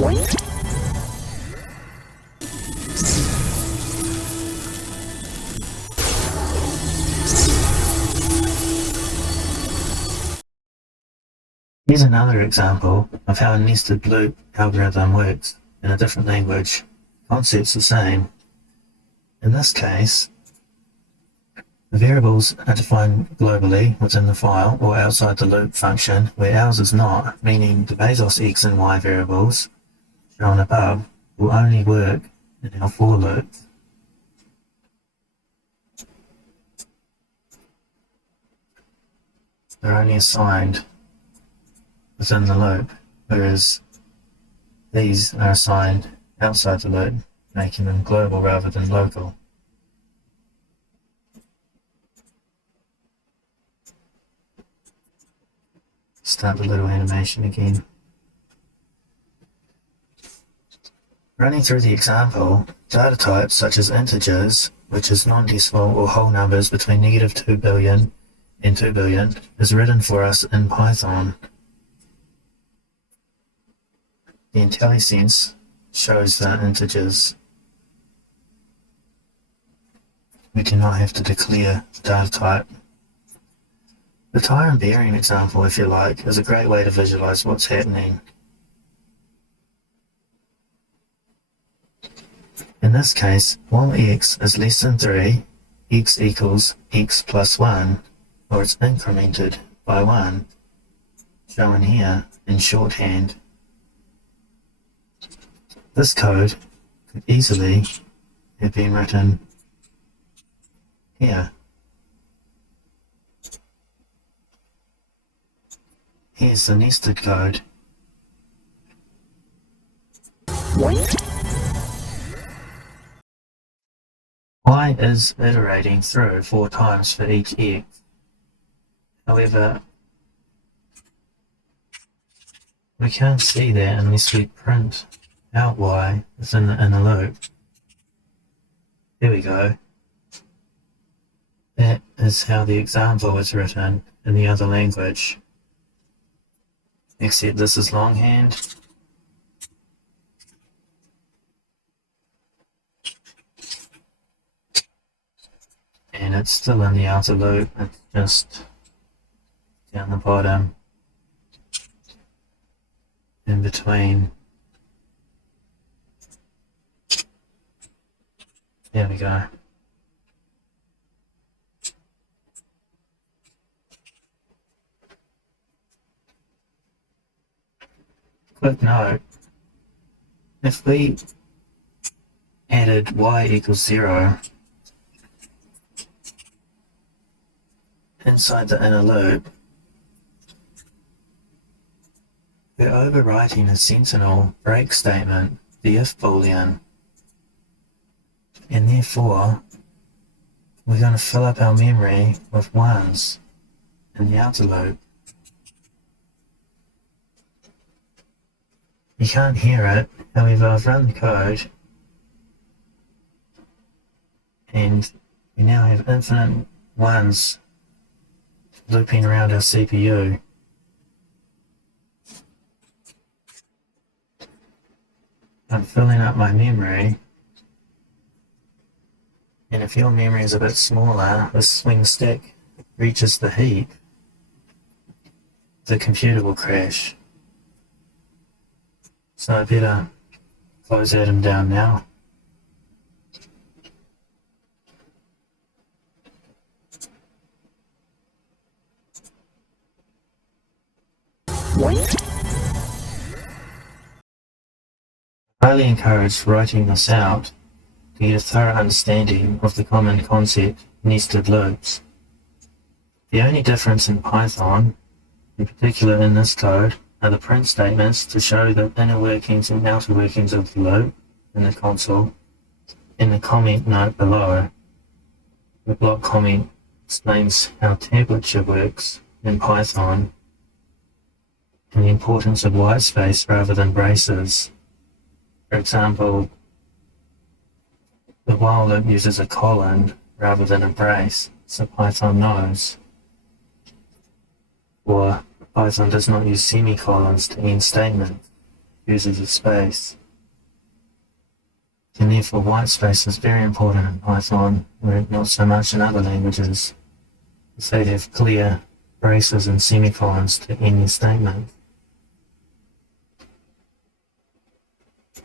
Here's another example of how a nested loop algorithm works in a different language. The concept's the same. In this case, the variables are defined globally within the file or outside the loop function, where ours is not, meaning the Bezos X and Y variables shown above will only work in our for loop. They're only assigned within the loop, whereas these are assigned outside the loop, making them global rather than local. Start the little animation again. Running through the example, data types such as integers, which is non-decimal or whole numbers between -2 billion and 2 billion, is written for us in Python. The IntelliSense shows the integers. We do not have to declare the data type. The tire and bearing example, if you like, is a great way to visualize what's happening. In this case, while x is less than 3, x equals x plus 1, or it's incremented by 1, shown here in shorthand. This code could easily have been written here. Here's the nested code. Y is iterating through 4 times for each x. However, we can't see that unless we print out Y within the inner loop. There we go. That is how the example is written in the other language. Except this is longhand. And it's still in the outer loop, it's just down the bottom, in between. There we go. Quick note, if we added y equals 0 inside the inner loop, we're overwriting a sentinel break statement, the if boolean, and therefore we're going to fill up our memory with 1s in the outer loop. You can't hear it, however I've run the code and we now have infinite 1s looping around our CPU. I'm filling up my memory, and if your memory is a bit smaller, the swing stick reaches the heap, the computer will crash. So I better close Atom down now. I highly encourage writing this out to get a thorough understanding of the common concept nested loops. The only difference in Python, in particular in this code, are the print statements to show the inner workings and outer workings of the loop in the console. In the comment note below, the block comment explains how tablature works in Python and the importance of white space rather than braces. For example, the while loop uses a colon rather than a brace, so Python knows. Or Python does not use semicolons to end statements. uses of space. And therefore white space is very important in Python, where not so much in other languages, as they have clear braces and semicolons to end their statement.